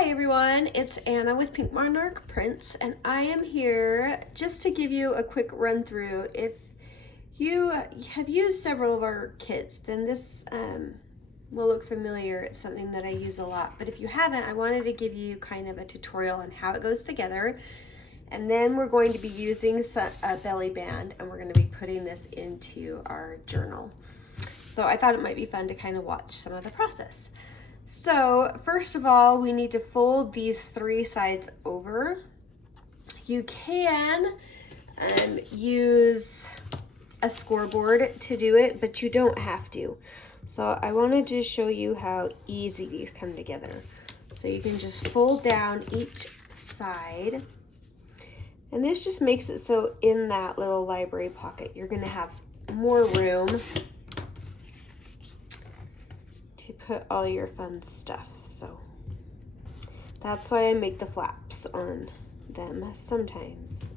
Hi everyone, it's Anna with Pink Monarch Prints, and I am here just to give you a quick run through. If you have used several of our kits, then this will look familiar. It's something that I use a lot, but if you haven't, I wanted to give you kind of a tutorial on how it goes together. And then we're going to be using a belly band, and we're going to be putting this into our journal. So I thought it might be fun to kind of watch some of the process. So first of all, we need to fold these three sides over. You can use a scoreboard to do it, but you don't have to. So I wanted to show you how easy these come together. So you can just fold down each side, and this just makes it so in that little library pocket, you're gonna have more room to put all your fun stuff. So that's why I make the flaps on them sometimes.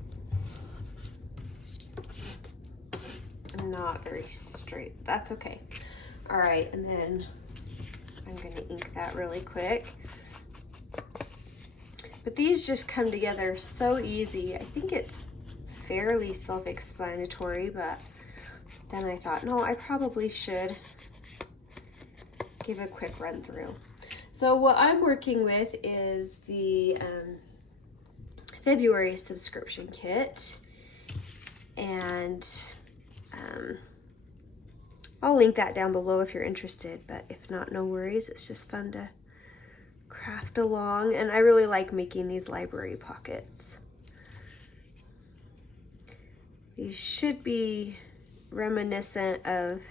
Not very straight. That's okay. All right, and then I'm gonna ink that really quick. But these just come together so easy. I think it's fairly self-explanatory, but then I thought, no, I probably should give a quick run through. So what I'm working with is the February subscription kit, and I'll link that down below if you're interested, but if not, no worries. It's just fun to craft along, and I really like making these library pockets. These should be reminiscent of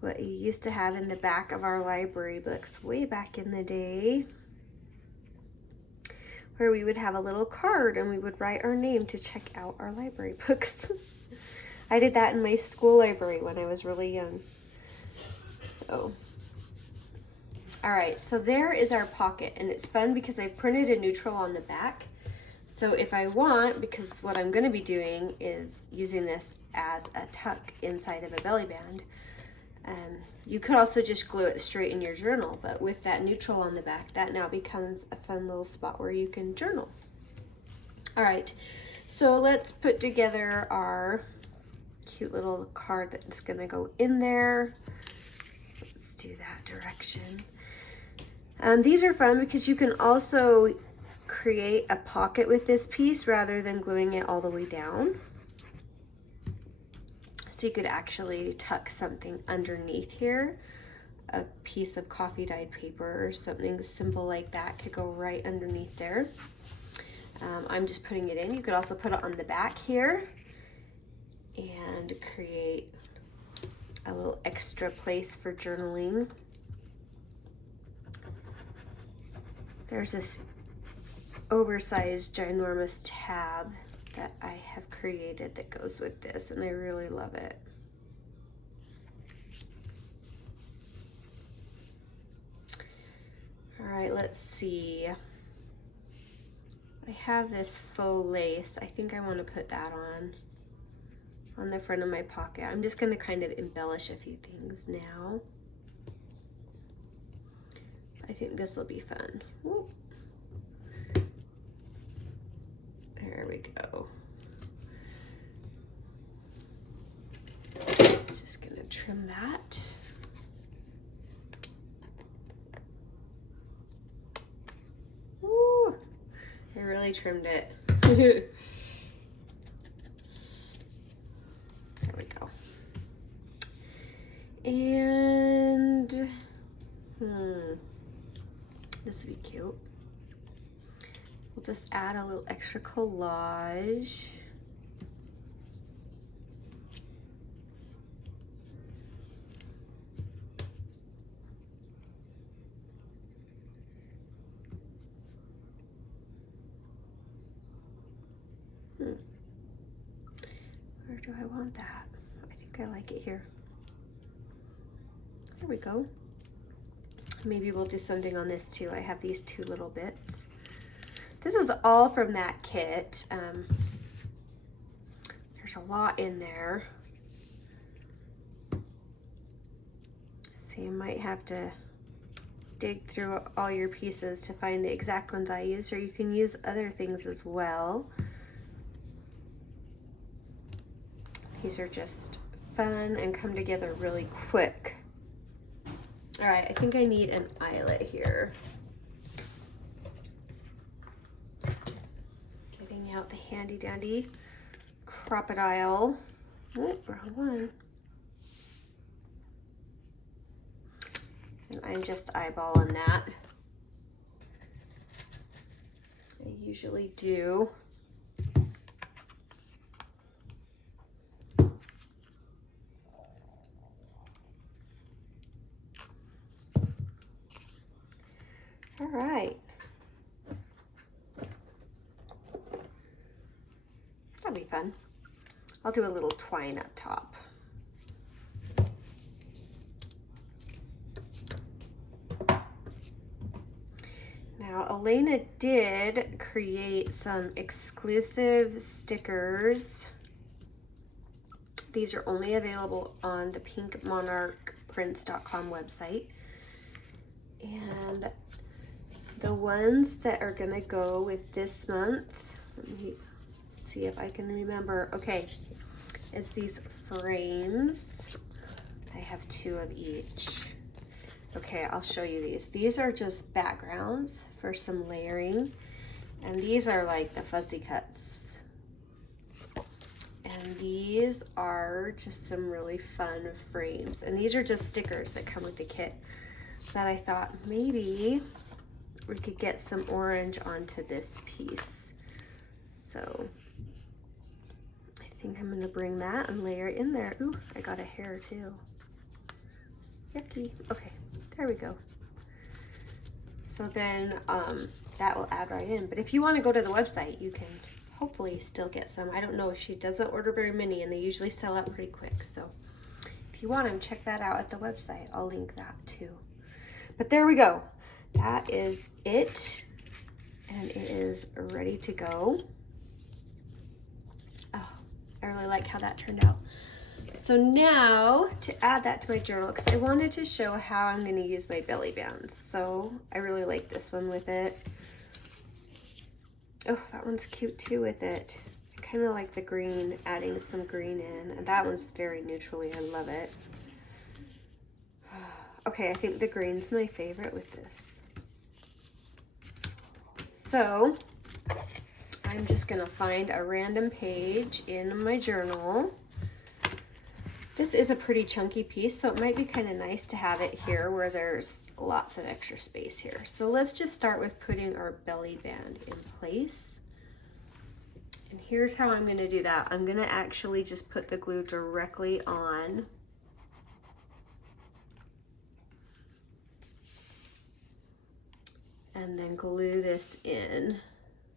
what you used to have in the back of our library books way back in the day, where we would have a little card and we would write our name to check out our library books. I did that in my school library when I was really young. So, all right, so there is our pocket, and it's fun because I printed a neutral on the back. So if I want, because what I'm gonna be doing is using this as a tuck inside of a belly band, you could also just glue it straight in your journal, but with that neutral on the back, that now becomes a fun little spot where you can journal. All right, so let's put together our cute little card that's gonna go in there. Let's do that direction. These are fun because you can also create a pocket with this piece rather than gluing it all the way down. So you could actually tuck something underneath here. A piece of coffee dyed paper or something simple like that could go right underneath there. I'm just putting it in. You could also put it on the back here and create a little extra place for journaling. There's this oversized ginormous tab that I have created that goes with this, and I really love it. All right, let's see. I have this faux lace. I think I want to put that on the front of my pocket. I'm just going to kind of embellish a few things now. I think this will be fun. Whoop. There we go. Just gonna trim that. Woo! I really trimmed it. There we go. And this would be cute. We'll just add a little extra collage. Where do I want that? I think I like it here. There we go. Maybe we'll do something on this too. I have these two little bits. This is all from that kit. There's a lot in there. So you might have to dig through all your pieces to find the exact ones I use, or you can use other things as well. These are just fun and come together really quick. All right, I think I need an eyelet here. Getting out the handy dandy crocodile. Oh, wrong one. And I'm just eyeballing that. I usually do. All right. That'll be fun. I'll do a little twine up top. Now, Elena did create some exclusive stickers. These are only available on the pinkmonarchprints.com website. And the ones that are gonna go with this month, let me see if I can remember. Okay, is these frames. I have 2 of each. Okay, I'll show you these. These are just backgrounds for some layering. And these are like the fuzzy cuts. And these are just some really fun frames. And these are just stickers that come with the kit. But I thought maybe we could get some orange onto this piece. So I think I'm gonna bring that and layer it in there. Ooh, I got a hair too. Yucky. Okay, there we go. So then that will add right in. But if you want to go to the website, you can hopefully still get some. I don't know, if she doesn't order very many, and they usually sell out pretty quick. So if you want them, check that out at the website. I'll link that too. But there we go. That is it. And it is ready to go. Oh, I really like how that turned out. So now to add that to my journal, because I wanted to show how I'm going to use my belly bands. So I really like this one with it. Oh, that one's cute too with it. I kind of like the green, adding some green in. And that one's very neutrally. I love it. Okay, I think the green's my favorite with this. So I'm just going to find a random page in my journal. This is a pretty chunky piece, so it might be kind of nice to have it here where there's lots of extra space here. So let's just start with putting our belly band in place. And here's how I'm going to do that. I'm going to actually just put the glue directly on. And then glue this in,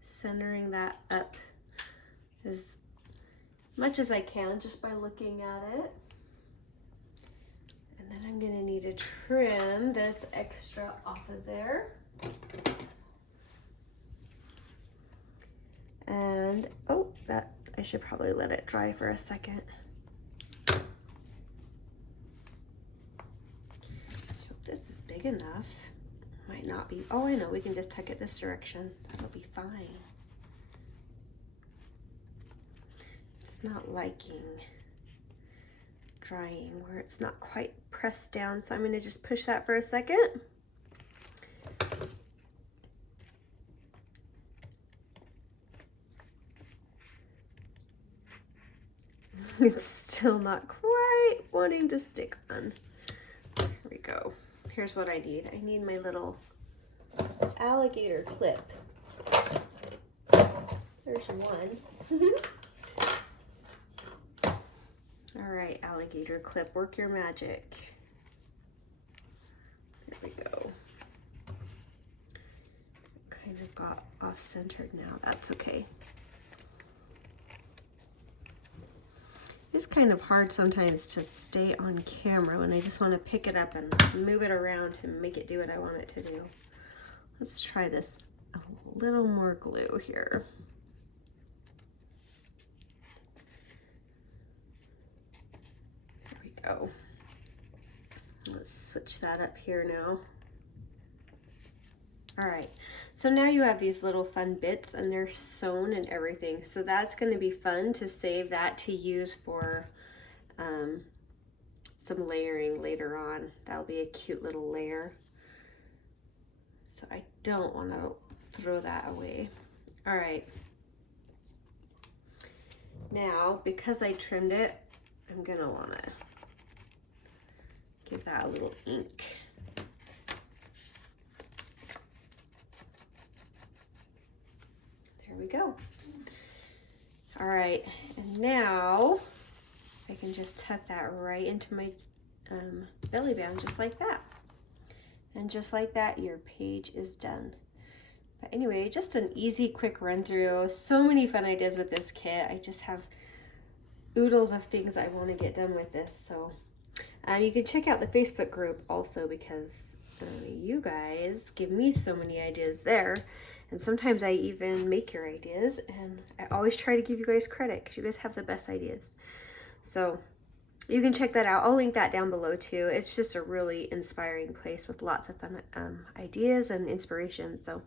centering that up as much as I can just by looking at it. And then I'm gonna need to trim this extra off of there. And, oh, that, I should probably let it dry for a second. I hope this is big enough. Might not be. Oh, I know, we can just tuck it this direction. That'll be fine. It's not liking drying where it's not quite pressed down, so I'm going to just push that for a second. It's still not quite wanting to stick on. Here we go. Here's what I need. I need my little alligator clip. There's one. All right, alligator clip, work your magic. There we go. Kind of got off-centered now. That's okay. It's kind of hard sometimes to stay on camera when I just want to pick it up and move it around to make it do what I want it to do. Let's try this a little more glue here. There we go. Let's switch that up here now. All right, so now you have these little fun bits and they're sewn and everything. So that's going to be fun to save that to use for some layering later on. That'll be a cute little layer. So I don't want to throw that away. All right. Now, because I trimmed it, I'm going to want to give that a little ink. There we go. All right, and now I can just tuck that right into my belly band just like that. And just like that, your page is done. But anyway, just an easy, quick run through. So many fun ideas with this kit. I just have oodles of things I want to get done with this. So you can check out the Facebook group also, because you guys give me so many ideas there. And sometimes I even make your ideas, and I always try to give you guys credit because you guys have the best ideas. So you can check that out. I'll link that down below too. It's just a really inspiring place with lots of fun ideas and inspiration. So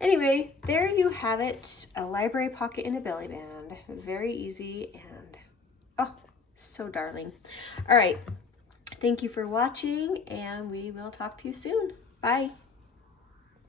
anyway, there you have it. A library pocket in a belly band. Very easy and oh, so darling. All right. Thank you for watching, and we will talk to you soon. Bye.